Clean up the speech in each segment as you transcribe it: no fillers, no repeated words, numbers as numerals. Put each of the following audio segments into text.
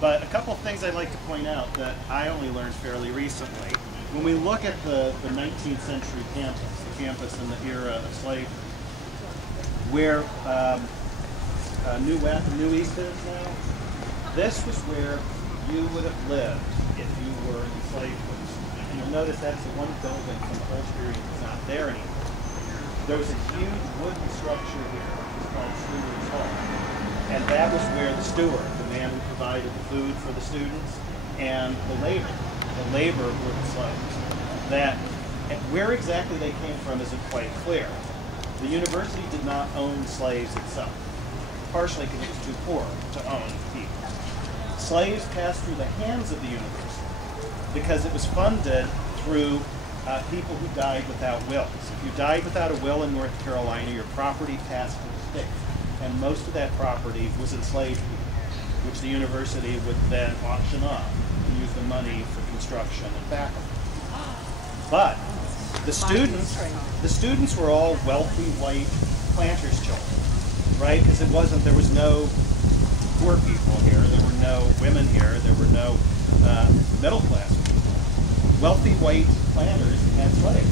But a couple of things I'd like to point out that I only learned fairly recently. When we look at the 19th century campus, the campus in the era of slavery, where New East is now, this was where you would have lived if you were enslaved. And you'll notice that's the one building from the whole period that's not there anymore. There was a huge wooden structure here, which was called Steward's Hall. And that was where the steward, the man who provided the food for the students, and the labor were the slaves. That, where exactly they came from isn't quite clear. The university did not own slaves itself, partially because it was too poor to own people. Slaves passed through the hands of the university because it was funded through people who died without wills. If you died without a will in North Carolina, your property passed to the state. And most of that property was enslaved people, which the university would then auction off and use the money for construction and faculty. But the students were all wealthy white planters' children, right? Because there was no poor people here, there were no women here, there were no middle class people. Wealthy white planters had slaves.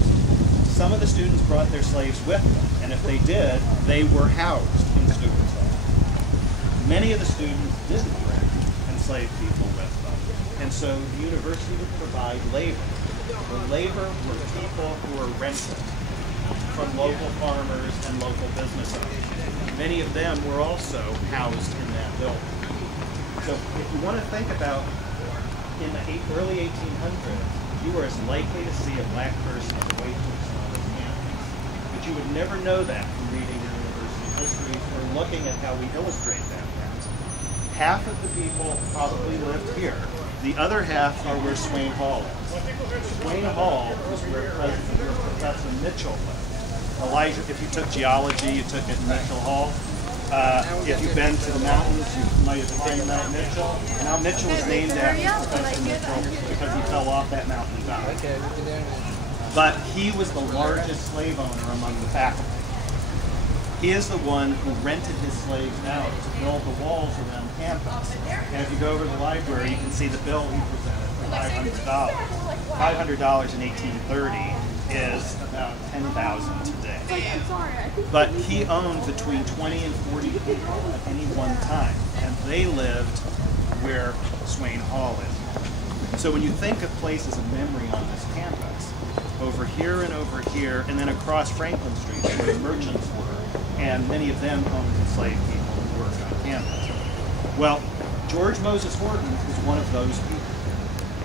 Some of the students brought their slaves with them, and if they did, they were housed in students' halls. Many of the students didn't bring enslaved people with them, and so the university would provide labor. The labor were people who were rented from local farmers and local business owners. Many of them were also housed in that building. So if you want to think about in the early 1800s, you were as likely to see a black person as a white person on this campus. But you would never know that from reading your university history or looking at how we illustrate that fact. Half of the people probably lived here. The other half are where Swain Hall is. Swain Hall was where Professor Mitchell lived. Elijah, if you took geology, you took it in Mitchell Hall. If you've been to the mountains, you might have climbed Mount Mitchell. And Mount Mitchell was named after Professor Mitchell because he fell off that mountain and died. But he was the largest slave owner among the faculty. He is the one who rented his slaves out to build the walls around campus. And if you go over to the library, you can see the bill he presented for $500. $500 in 1830 is about $10,000 today. But he owned between 20 and 40 people at any one time, and they lived where Swain Hall is. So when you think of places of memory on this campus, over here, and then across Franklin Street, where the merchants were, and many of them owned enslaved people who worked on campus. Well, George Moses Horton was one of those people.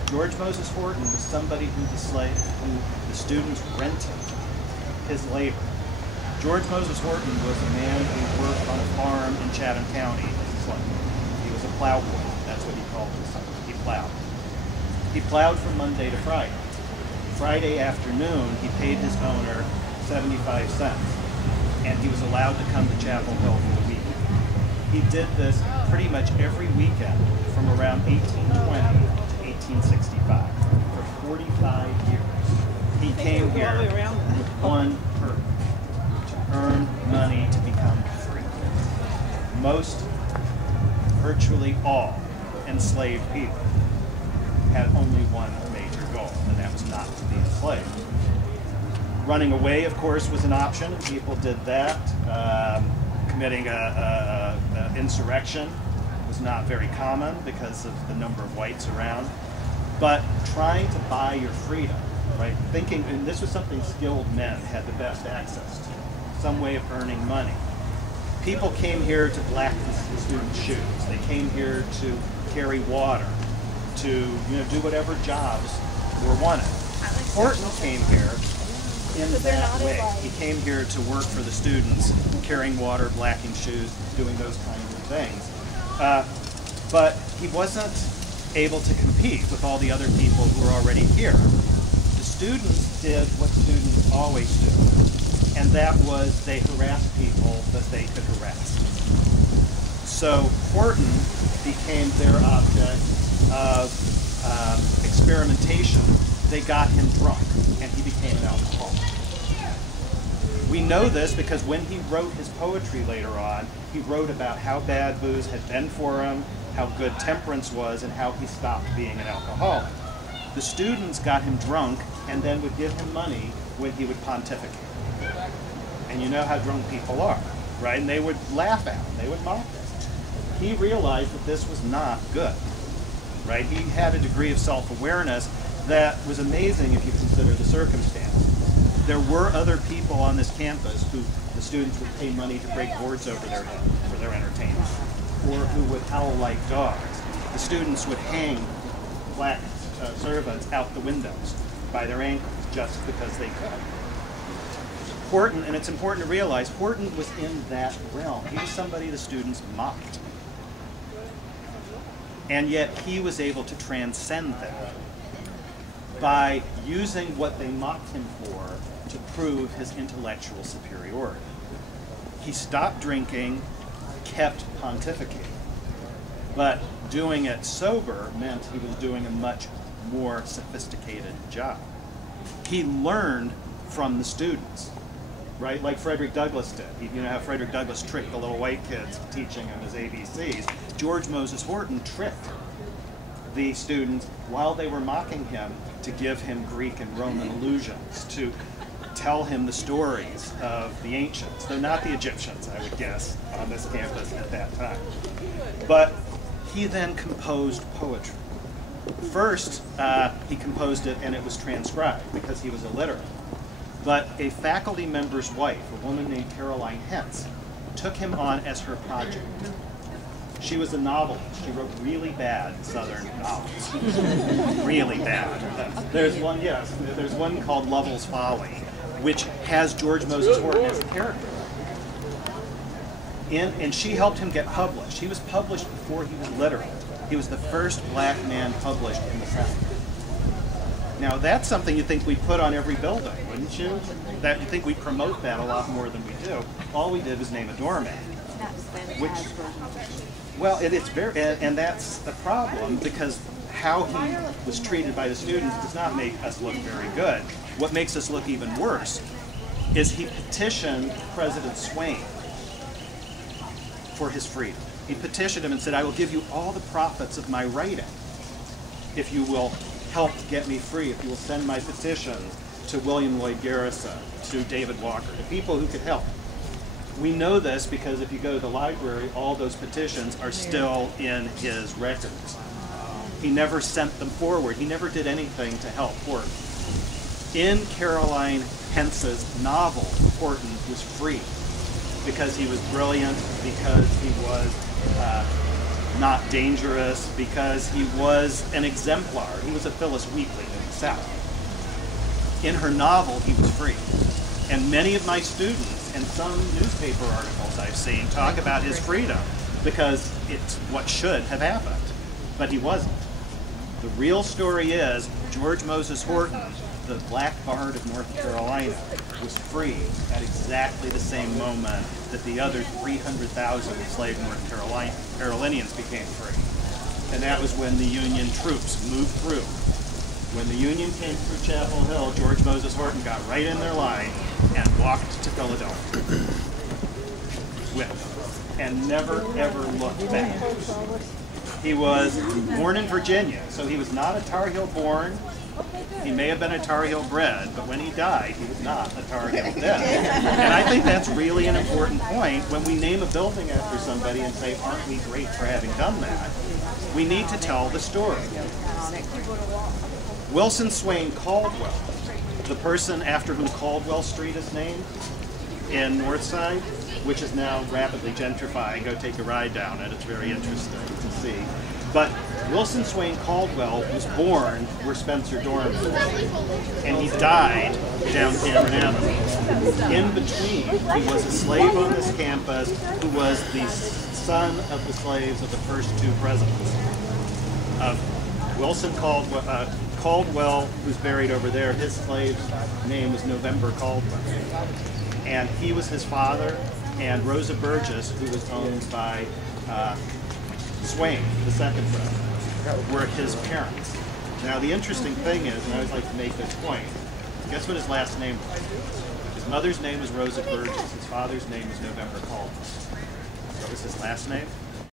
George Moses Horton was somebody who the students rented his labor. George Moses Horton was a man who worked on a farm in Chatham County as a slave. He was a plowboy. That's what he called himself. He plowed. He plowed from Monday to Friday. Friday afternoon, he paid his owner 75 cents, and he was allowed to come to Chapel Hill for the weekend. He did this pretty much every weekend from around 1820 to 1865 for 45 years. He came here with one purpose: to earn money to become free. Most, virtually all, enslaved people had only one major goal, and that was not to be enslaved. Running away, of course, was an option. People did that. Committing an insurrection was not very common because of the number of whites around. But trying to buy your freedom, right? Thinking, and this was something skilled men had the best access to, some way of earning money. People came here to black the students' shoes. They came here to carry water, to do whatever jobs were wanted. Horton came here in that way. He came here to work for the students, carrying water, blacking shoes, doing those kinds of things. But he wasn't able to compete with all the other people who were already here. The students did what students always do, and that was they harassed people that they could harass. So Horton became their object of experimentation. They got him drunk, and he became an alcoholic. We know this because when he wrote his poetry later on, he wrote about how bad booze had been for him, how good temperance was and how he stopped being an alcoholic. The students got him drunk and then would give him money when he would pontificate. And you know how drunk people are, right? And they would laugh at him, they would mock him. He realized that this was not good, right? He had a degree of self-awareness that was amazing if you consider the circumstances. There were other people on this campus who the students would pay money to break boards over their head for their entertainment, or who would howl like dogs. The students would hang black servants out the windows by their ankles just because they could. Horton, and it's important to realize, Horton was in that realm. He was somebody the students mocked. And yet he was able to transcend that by using what they mocked him for to prove his intellectual superiority. He stopped drinking, kept pontificating, but doing it sober meant he was doing a much more sophisticated job. He learned from the students, right? Like Frederick Douglass did. You know how Frederick Douglass tricked the little white kids teaching him his ABCs. George Moses Horton tricked the students while they were mocking him to give him Greek and Roman allusions, to tell him the stories of the ancients. They're not the Egyptians, I would guess, on this campus at that time. But he then composed poetry. First, he composed it and it was transcribed because he was illiterate. But a faculty member's wife, a woman named Caroline Hentz, took him on as her project. She was a novelist. She wrote really bad Southern novels. Really bad. There's one, yes, there's one called Lovell's Folly, which has George Moses Horton as a character. And she helped him get published. He was published before he was literate. He was the first black man published in the South. Now that's something you think we'd put on every building, wouldn't you? That you think we promote that a lot more than we do. All we did was name a doorman. Which, well, it's very, and that's a problem because how he was treated by the students does not make us look very good. What makes us look even worse is he petitioned President Swain for his freedom. He petitioned him and said, I will give you all the profits of my writing if you will help get me free, if you will send my petition to William Lloyd Garrison, to David Walker, to people who could help. We know this because if you go to the library, all those petitions are still in his records. He never sent them forward. He never did anything to help Horton. In Caroline Hentz's novel, Horton was free because he was brilliant, because he was not dangerous, because he was an exemplar. He was a Phyllis Wheatley in the South. In her novel, he was free. And many of my students and some newspaper articles I've seen talk about his freedom because it's what should have happened, but he wasn't. The real story is George Moses Horton, the Black Bard of North Carolina, was free at exactly the same moment that the other 300,000 enslaved North Carolinians became free. And that was when the Union troops moved through. When the Union came through Chapel Hill, George Moses Horton got right in their line and walked to Philadelphia and never, ever looked back. He was born in Virginia, so he was not a Tar Heel born. He may have been a Tar Heel bred, but when he died, he was not a Tar Heel dead. And I think that's really an important point. When we name a building after somebody and say, aren't we great for having done that, we need to tell the story. Wilson Swain Caldwell, the person after whom Caldwell Street is named in Northside, which is now rapidly gentrifying. Go take a ride down it. It's very interesting to see. But Wilson Swain Caldwell was born where Spencer Dorman is, and he died down Cameron Avenue. In between, he was a slave on this campus who was the son of the slaves of the first two presidents. Wilson Caldwell, who's buried over there, his slave's name was November Caldwell. And he was his father, and Rosa Burgess, who was owned by Swain, the second president, were his parents. Now the interesting thing is, and I always like to make this point, guess what his last name was? His mother's name was Rosa Burgess, his father's name was November Caldwell. What was his last name?